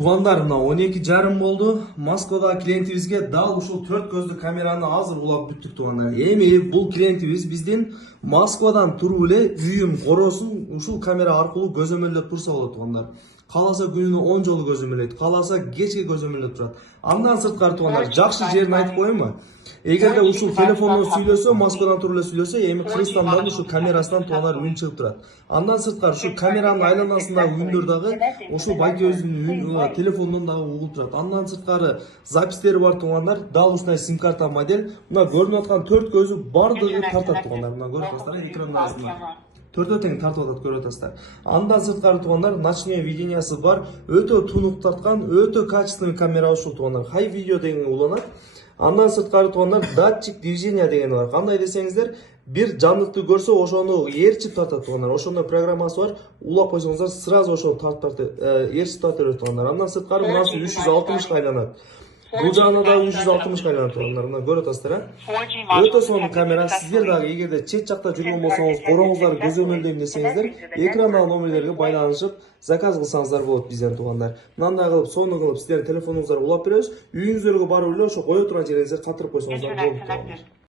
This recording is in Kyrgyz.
Туугандар, мына 12:30 болду. Москвада клиентибизге дал ушул 4 көздүү камераны азыр улап бүттүк туугандар. Эми бул клиентибиз биздин Москвадан туруп эле үйүм коросун ушул камера аркылуу көзөмөлдөп турса болот туугандар. Кааласа күнүнө 10 жолу көзөмөлдөйт, кааласа кечке көзөмөлдөп турат. Андан сырткары туугандар, жакшы жерин айтып коеюнбу? Эгерде ушул телефондон сүйлөсө, Москвадан туруп эле сүйлөсө, эми Кыргызстандагы ушул камерасынан туугандар үн чыгып турат. Андан сырткары ушул камеранын айланасындагы үндөр дагы ушул байкебиздин телефондон дагы угулуп турат. Андан сырткары запистери бар туугандар, дал ушундай сим-карта модель. Мына көрүнүп аткан 4 көзү бардыгы тартат туугандар. Мына көрүп атасыздар, экрандагысында. Төртөө тең тартып атат, көрүп атасыздар. Андан сырткары туугандар, ночное видениясы бар, өтө тунук тарткан, өтө качественный камера ушул туугандар. High video деген уланат. Андан сырткары туугандар, датчик движения деген бар. Кандай десеңиздер, бир жандыкты көрсө, ошону ээрчип тартат туугандар. Ошондой программасы бар. Улап койсоңуздар, сразу ошону тартып ээрчип тартып берет туугандар. Андан сырткары мынасы 360 айланат. Бул жагына да 360 айланат туугандар. Мына көрүп атасыздар, өтө сонун камера. Сиздер дагы эгерде чет жакта жүргөн болсоңуз, короңуздар көзөмөлдөйм десеңиздер, экрандагы номерлерге байланышып заказ кылсаңыздар болот бизден туугандар. Мындай кылып, сонун кылып сиздердин телефонуңуздарга улап беребиз. Үйүңүздөргө барып эле ошо кое турган жериңизге катырып койсоңуздар болот туугандар.